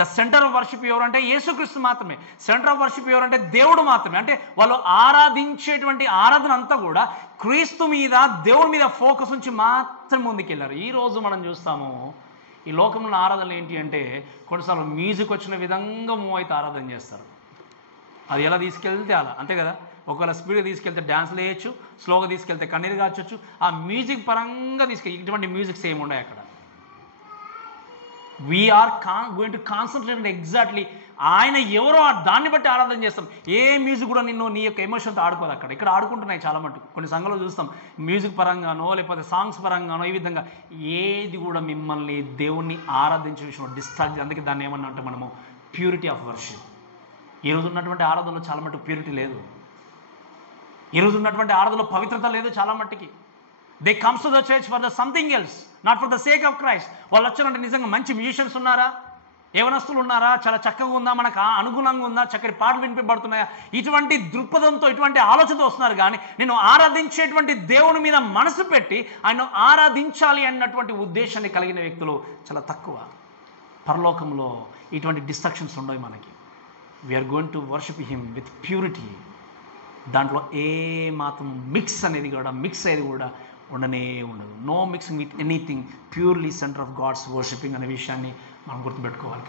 The centre of worship ఎవరంటే యేసుక్రీస్తు మాత్రమే. సెంటర్ ఆఫ్ వర్షిప్ ఎవరంటే దేవుడు మాత్రమే. అంటే వాళ్ళు ఆరాధించేటువంటి ఆరాధన అంతా కూడా క్రీస్తు మీద, దేవుడి మీద ఫోకస్ ఉంచి మాత్రం ముందుకెళ్ళారు. ఈరోజు మనం చూస్తాము ఈ లోకంలో ఆరాధనలు ఏంటి అంటే కొన్నిసార్లు మ్యూజిక్ వచ్చిన విధంగా మూవ్ అయితే ఆరాధన చేస్తారు. అది ఎలా తీసుకెళ్తే అలా, అంతే కదా. ఒకవేళ స్పీడ్గా తీసుకెళ్తే డ్యాన్స్లు వేయచ్చు, స్లోగా తీసుకెళ్తే కన్నీరు కాచొచ్చు. ఆ మ్యూజిక్ పరంగా ఇటువంటి మ్యూజిక్స్ ఏమి ఉన్నాయి అక్కడ. We're going to concentrate exactly ఆయన ఎవరో దాన్ని బట్టి ఆరాధన చేస్తాం. ఏ మ్యూజిక్ కూడా నీ యొక్క ఎమోషన్తో ఆడుకోదు. ఇక్కడ ఆడుకుంటున్నాయి చాలా మటుకు. కొన్ని సంఘాలు చూస్తాం మ్యూజిక్ పరంగానో లేకపోతే సాంగ్స్ పరంగానో ఈ విధంగా ఏది కూడా మిమ్మల్ని దేవుణ్ణి ఆరాధించే విషయంలో డిస్ట్రాక్ట్. అందుకే దాన్ని ఏమన్నా అంటే మనము ప్యూరిటీ ఆఫ్ వర్షిప్. ఈరోజు ఉన్నటువంటి ఆరాధనలో చాలా మటుకు ప్యూరిటీ లేదు. ఈరోజు ఉన్నటువంటి ఆరాధనలో పవిత్రత లేదు చాలా మట్టుకి. They comes to the church for the something else, not for the sake of Christ. వాళ్ళు వచ్చారంటే నిజంగా మంచి మ్యూజిషియన్స్ ఉన్నారా, యవనస్తులు ఉన్నారా, చాలా చక్కగా ఉందా, మనకు అనుగుణంగా ఉందా, చక్కటి పాటలు వినిపించబడుతున్నాయా, ఇటువంటి దృక్పథంతో ఇటువంటి ఆలోచనతో వస్తున్నారు. కానీ నేను ఆరాధించేటువంటి దేవుని మీద మనసు పెట్టి ఆయన ఆరాధించాలి అన్నటువంటి ఉద్దేశాన్ని కలిగిన వ్యక్తులు చాలా తక్కువ. పరలోకంలో ఇటువంటి డిస్ట్రాక్షన్స్ ఉండవు మనకి. We're going to worship him with purity. దాంట్లో ఏ మాత్రం మిక్స్ అయ్యేది కూడా ఉండనే ఉండదు. No mixing with anything, purely centre of god's worshipping అనే విషయాన్ని మనం గుర్తుపెట్టుకోవాలి.